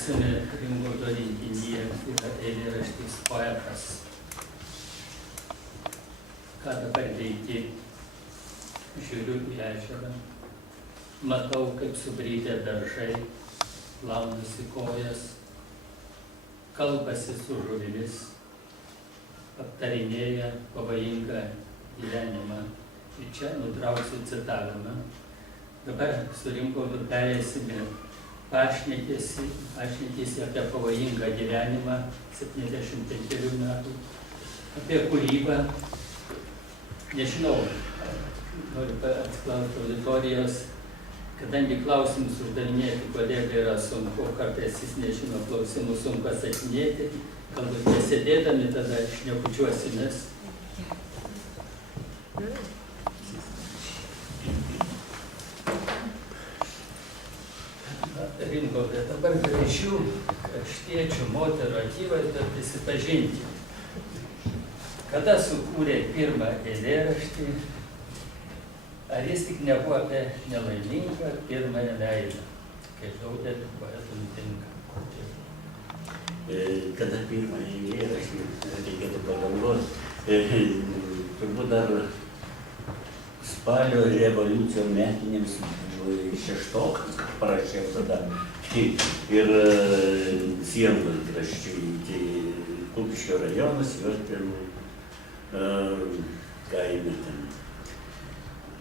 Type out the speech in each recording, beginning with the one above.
klausime Rimgaudo rinkinyje yra eilėraštis Poetas. Ką dabar veiki? Žiūriu į ežerą. Matau, kaip subrytę beržai, plaunasi kojas, kalbasi su žuvimis, aptarinėja pavojingą gyvenimą. Ir čia nutrauksiu citavimą. Dabar su Rimgaudu perėsime pašnekėsi apie pavojingą gyvenimą 75 metų, apie kūrybą. Nežinau, noriu atsiklausti auditorijos, kadangi klausimus uždavinėti kolegai yra sunku, kartais jis nežino klausimų, sunku atsakinėti, galbūt nesėdėdami tada šnekučiuosimės. Rimgaudai, dabar gražių kraštiečių moterų akivaizdoje prisipažinti. Kada sukūrė pirmą eilėraštį, ar jis tik nebuvo apie nelaimingą pirmąją meilę, kaip daugelį poetų nutinka? Kada pirmą eilėraštį, reikėtų pagalvoti, turbūt dar spalio revoliucijos metinėms šeštokas parašiau tada. Ir sienlaikraščiai, tai Kupiškio rajonas, jo ten kaime ten.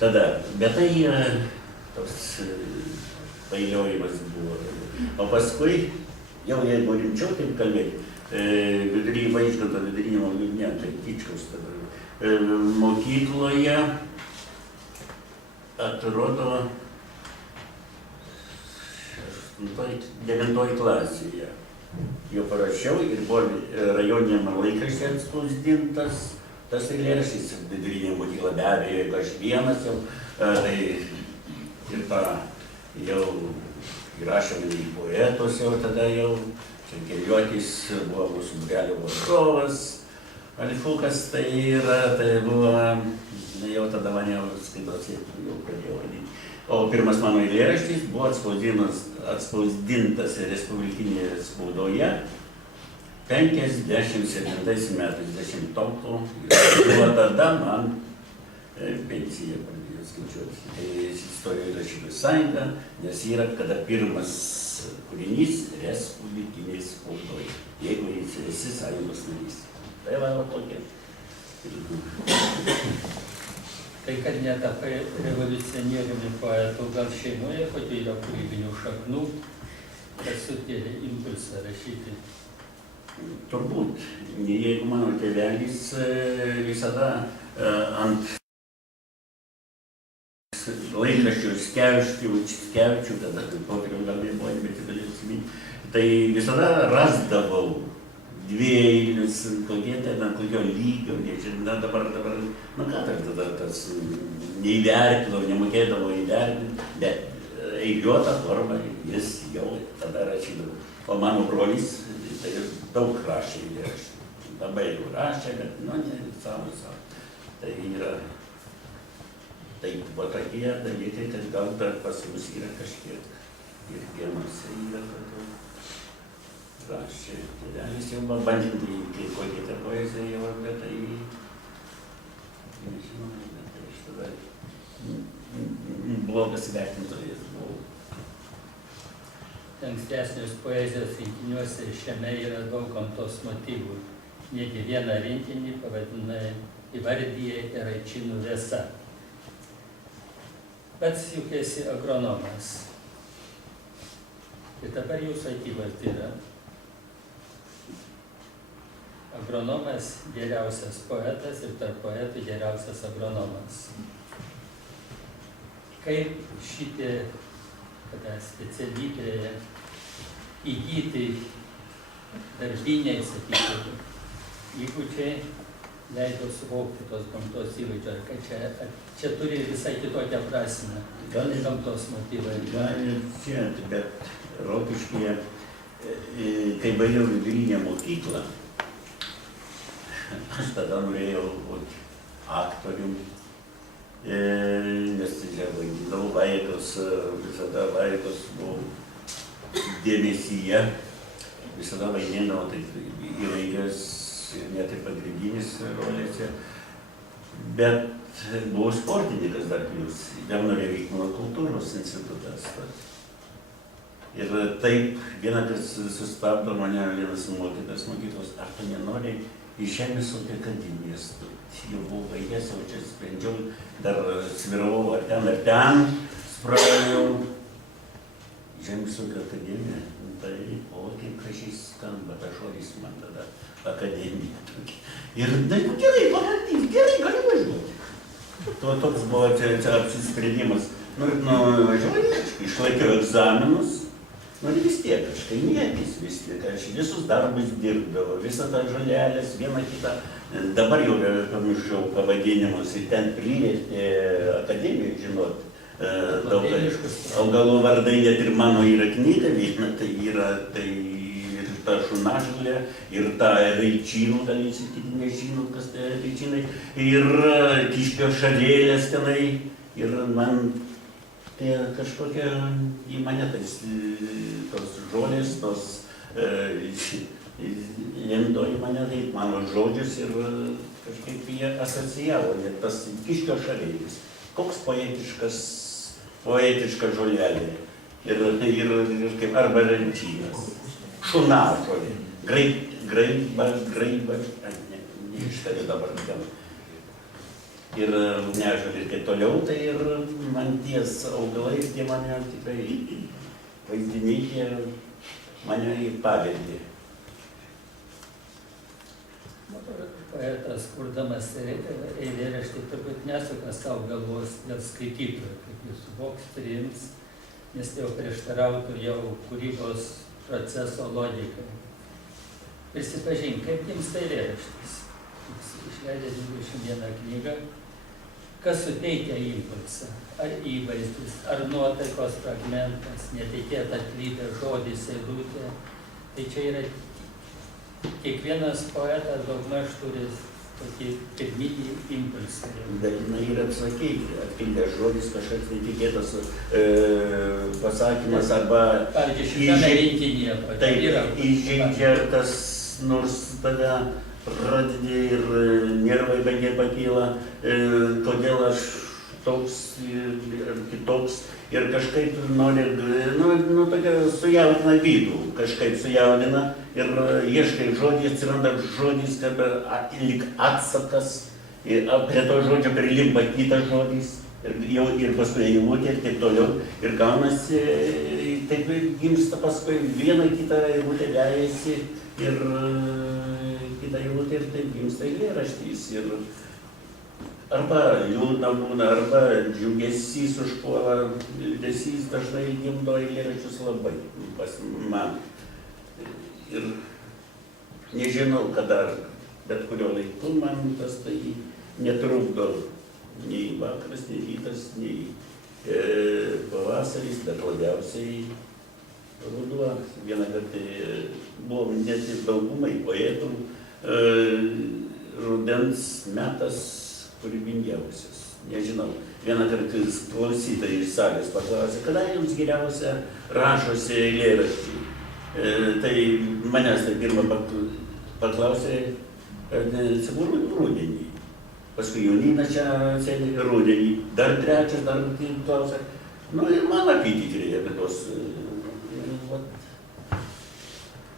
Tada, bet tai toks pailiojimas buvo. O paskui, jau jeigu rimčiau taip kalbėti, vidury Vaižganto vidurinio ne, tai Tyčkaus tada, mokykloje atrodo 9 klasėje. Jo parašiau ir buvo rajoniniam laikraščiui atspausdintas tas eilėraštis, vidurinė mokykla be abejo, jeigu aš vienas jau, tai ir tą jau įrašėme į poetus jau tada jau, Čenkeliotis buvo mūsų būrelio vadovas, Alifukas tai yra, tai buvo, jau tada mane jau skaitos jau pradėjau vadinti. O pirmas mano eilėraštis buvo atspausdintas Respublikinėje spaudoje 57 metais, 10 tomų. Buvo tada man pensiją pradėjo skaičiuoti. Tai Istorijos rašytojų sąjunga, nes yra kada pirmas kūrinys Respublikinėje spaudoje, jeigu jis esi sąjungos narys. Tai va tokia. Tai, kad netapai revoliucionieriumi poetu, gal šeimoje kokių yra kūrybinių šaknų, kas sukėlė impulsą rašyti? Turbūt, jeigu mano tėvelis visada ant laikraščių Skevičių, tada popierių gal nebuvo, bet galiu atsiminti, tai visada rasdavau dviejus, kokie ten, kokio lygio, nežinau, dabar, nu ką tada tas neįvertinau, nemokėdavo įvertinti, bet eiliuotą formą jis jau tada rašydavo. O mano brolis tai daug rašė eilėraščių, labai jau rašė, bet, nu, ne savo. Tai yra, tai buvo tokie dalykai, kad gal dar pas mus yra kažkiek ir kiemuose yra tokio. Rašė, tėvelis jau bandyti, kokie ta poezija jau, bet tai, nežinau, bet tai aš tada blogas vertintojas buvau. Ankstesnius poezijos rinkiniuose šiame yra daug gamtos motyvų. Negi vieną rinkinį pavadinai įvardyje Eraičinų vėsa. Pats juk esi agronomas. Ir dabar jūsų akivaizdai yra agronomas geriausias poetas ir tarp poetų geriausias agronomas. Kaip šitie specialybėje įgyti darbiniai, sakykime, įgūdžiai leido suvokti tos gamtos įvaizdžio, kad čia turi visai kitokią prasmę. Gal ir gamtos motyvai. Gal ir čia, bet Rokiškyje, kai baigiau vidurinę mokyklą, aš tada norėjau būti aktorium, nes čia vaidindavau vaikus, visada vaikus buvau dėmesyje. visada vaidindavo taip įvairias, net ir pagrindinis rolėse. Bet buvau sportininkas dar plius, Jaunojo veikimo kultūros institutas. Ir taip vieną kartą sustabdo mane vienas mokytas mokyklos, ar tu nenori į Žemės ūkio akademiją stoti. Jau buvau baigęs, jau čia sprendžiau, dar sviravau ar ten, spravėjau Žemės ūkio akademiją. Tai, o kaip gražiai skamba tas žodis man tada akademija. Ir tai, gerai, pamatyti, gerai, galiu važiuoti. Toks buvo čia apsisprendimas. Nuvažiuoju, išlaikiau egzaminus. Ir vis tiek, kažkai niekis vis tiek, aš visus darbus dirbdavau, visą tą žolelės, vieną kitą. Dabar jau pamiršau pavadinimus ir ten privertė akademijai, žinot, daug augalų vardai, net ir mano yra knyga viena, tai yra ir ta šunažolė, ir ta raičynų, gal jūs tik nežinot, kas tai raičynai, ir kiškio šarėlės tenai, ir man tai kažkokia į mane tos žolės, tos lindo į mane, tai mano žodžius ir kažkaip jie asocijavo, tas kiškio šarėlis. Koks poetiška žolelė. Ir kaip arba raičynas. Šunažolė. Graiba, neištariu dabar ten. Ir nežolė ir kaip toliau, tai ir man ties augalai, tie mane tikrai vaizdiniai, mane pavedė. Poetas, kurdamas eilėraštį, turbūt nesuka savo galvos dėl skaitytojų, kaip jis suvoks, priims, nes tai jau prieštarautų jau kūrybos proceso logikai. Prisipažink, kaip gimsta eilėraštis? Jis išleidė 21 knygą. Kas suteikia impulsą? Ar įvaizdis, ar nuotaikos fragmentas, netikėta klypė žodis, eilutė? Tai čia yra kiekvienas poetas daugmaž turi tokį pirminį impulsą. Bet jinai ir atpildęs žodis, kažkoks netikėtas pasakymas arba įžeidžia tas, nors tada pradedi ir nervai bangiai pakyla, kodėl aš toks ir kitoks. Ir kažkaip nori, tokia sujaudina vidų, kažkaip sujaudina ir ieškai žodį, atsiranda žodis, kad lyg atsakas, prie to žodžio prilimpa kitas žodis, ir paskui eilutė ir taip toliau. Ir gaunasi, taip gimsta paskui vieną kitą eilutę vejasi ir kitą eilutę ir taip gimsta eilėraštis. Arba liūdna būna, arba džiugesys užpuola, liūdesys dažnai gimdo eilėraščius labai pas man. Ir nežinau, kada, bet kurio laiku man tas tai netrukdo. Nei vakaras, nei rytas, nei pavasaris, bet labiausiai ruduo. Vieną kartą buvom net ir daugumai poetų, rudens metas kūrybingiausias. Nežinau, vieną kartą klausytojai iš salės paklausė, kada jums geriausia rašosi eilėraščiai. Tai manęs tai pirmą paklausė, kad rudenį. Paskui jaunimas čia sėdė rudenį, dar trečias, dar klausė. Ir man apytikriai apie tos,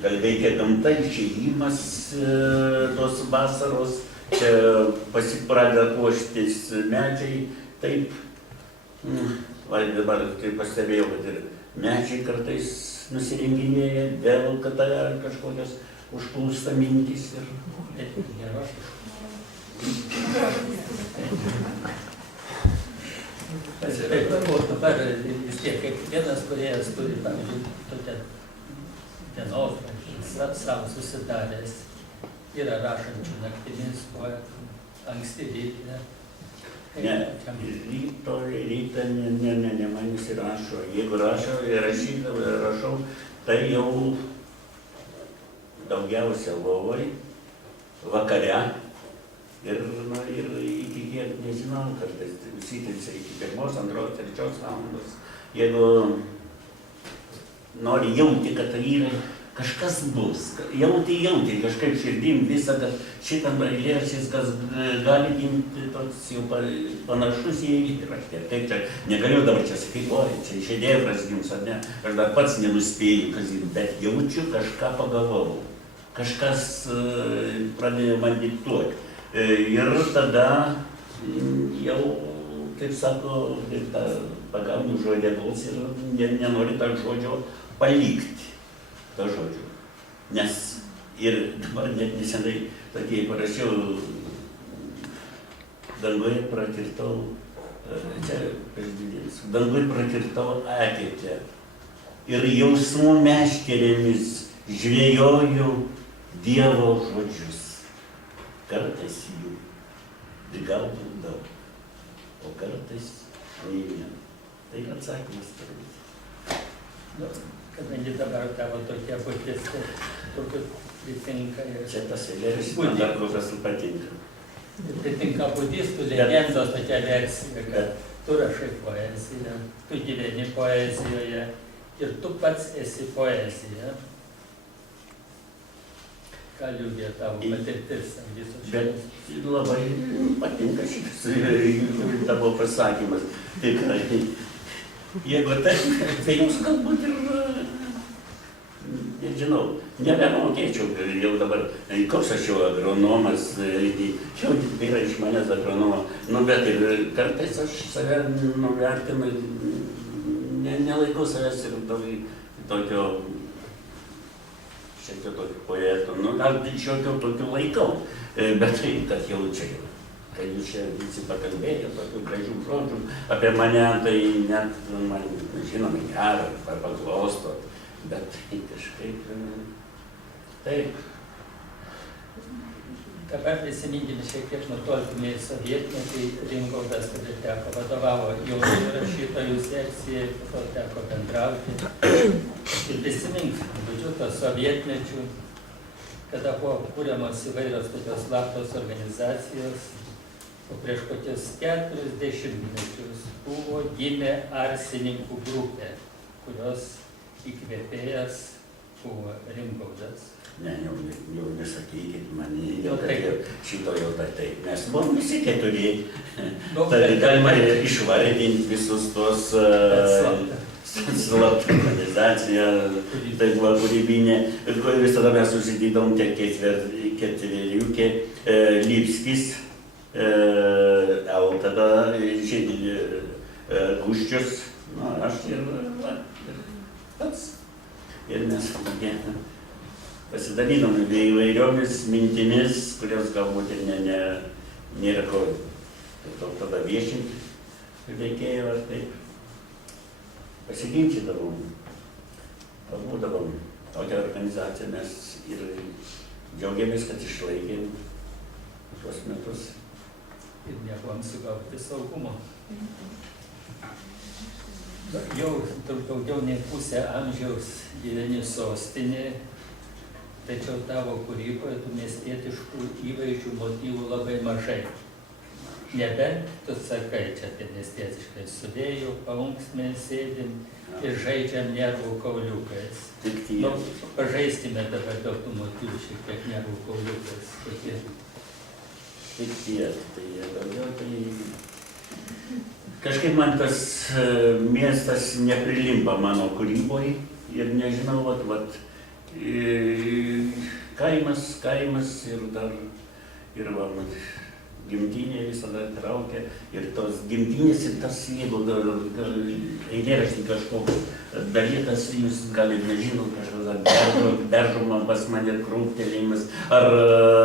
gal veikia gamta, išėjimas tos vasaros. Čia pradeda puoštis medžiai, taip, dabar kaip pastebėjau, kad ir medžiai kartais nusirenginėja, vėl kada kažkokios užplūsta mintys ir... Taip, dabar vis tiek, kaip vienas kūrėjas turi, pavyzdžiui, tokią dienos, savo susidaręs. Yra rašančių naktimis poetų, anksti rytą. Ne, rytą ne, man įsirašo. Jeigu rašau, tai jau daugiausia lovoj, vakare. Ir iki kiek, nežinau, kartais užsitęsia iki 1, 2, 3 valandos. Jeigu nori jauti, kad tai yra kažkas bus. Jauti kažkaip širdim visą, kad šitam eilėraštis, kas gali gimti toks jau panašus į eilėraštį. Kaip čia, negaliu dabar čia sakyti, oi, čia šedevras gims, ar ne, aš dar pats nenuspėju, kas gims, bet jaučiu, kažką pagavau. Kažkas pradėjo man diktuoti. Ir tada jau, kaip sako, pagaunu žodį balsą ir nenori tą žodžio palikti. To žodžiu. Nes ir dabar net nesenai tokiai parašiau, danguje prakirtau, čia prieš danguje prakirtau ateitį ir jausmų meškerėmis žvėjoju Dievo žodžius. Kartais jų galbūt daug, o kartais nei vien. Tai atsakymas turbūt. Kadangi dabar tavo tokia būtis, tai turbūt pritinka ir... Čia tas eilėraštis man dar kol kas patinka. Pritinka budistų legendos tokia versija, kad tu rašai poeziją, tu gyveni poezijoje ir tu pats esi poezija. Ką liudija tavo patirtis viso šios? Bet labai patinka šitas tavo pasakymas. Tikrai. Jeigu tai jums galbūt ir, nežinau, nebemokėčiau jau dabar, koks aš jau agronomas, jau yra iš manęs agronomo, bet ir kartais aš save nuvertinu, nelaikau savęs ir tokio, šiek tiek tokio poeto, gal šiokio tokio laikau, bet tai, kad jau čia jau. Kai jūs čia visi pakalbėjote tokių gražių žodžių apie mane, tai net man, žinoma, gera, paglostot, bet kažkaip taip. Dabar prisiminkime šiek tiek nutolkime į sovietmetį, Ringaudas, kada teko vadovavo jaunųjų rašytojų sekcijai, po to teko bendrauti. Ir prisiminkime, žodžiu, to sovietmečių, kada buvo kūriamos įvairios tokios slaptos organizacijos, o prieš kokius 40 metus buvo gimė arsininkų grupė, kurios įkvėpėjas buvo Ringaudas. Ne, jau nesakykit man, šito jau taip, mes buvom visi keturi. Tai galima išvardinti visus tos slaptą organizaciją, tai buvo kūrybinė, visada mes susidydom tiek ketveriukė, Lipskis, tada Guščius, aš ir pats. Ir mes pasidalinom įvairiomis mintimis, kurios galbūt ir nėra ko tada viešinti reikėjo ar taip. Pasiginčydavom, pabūdavom tokią organizaciją, mes ir džiaugiamės, kad išlaikėm tuos metus. Ir nebuvom sugauti saugumo. Jau daugiau nei pusę amžiaus gyveni sostinė, tačiau tavo kūryboje tų miestietiškų įvaizdžių motyvų labai mažai. Nebent tu sakai, čia apie miestietiškai su vėju, paunksmėje sėdim ir žaidžiam nervų kauliukais. Pažaiskime dabar daug tų motyvų šiek tiek nervų kauliukais. Tik tiek, tai daugiau tai... Kažkaip man tas miestas neprilimpa mano kūryboje ir nežinau, kaimas ir dar, ir gimtinė visada traukia ir tos gimtinės ir tas, jeigu eilėraštį kažkoks dalykas, jūs galite nežinot, kažkoks beržumo pas mane krūptelėjimas ar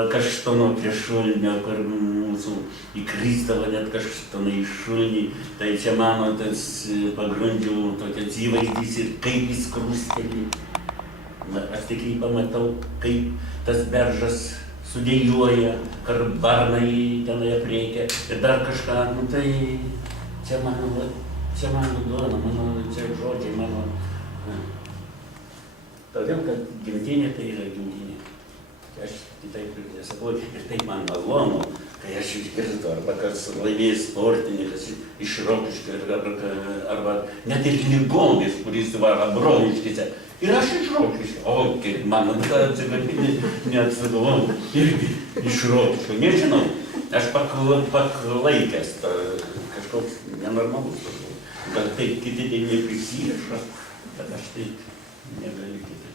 kaštono prie šulnio, kur mūsų įkristavo net kaštonai iš šulnį, tai čia mano tas pagrindžių tokias įvaizdys ir kaip jis krūstelė. Aš tikrai pamatau, kaip tas beržas sudėjuoja, ar barnai tenai apreikia ir dar kažką, tai čia mano duona, čia žodžiai mano. Todėl, kad gimtinė tai yra gimtinė. Aš kitaip nesakau, ir taip man malonu, kai aš išgirstu, arba kas laimėjęs sportininkas iš Rokiškio, arba net ir ligonis, kuris var Abroviškėse. Ir aš iš Rokiškio. O, kaip man ta atsigabinė, neatsigalvoju, irgi iš Rokiškio. Nežinau, aš paklaikęs kažkoks nenormalus. Gal taip kiti tai neprisiriša, bet aš taip negaliu kitaip.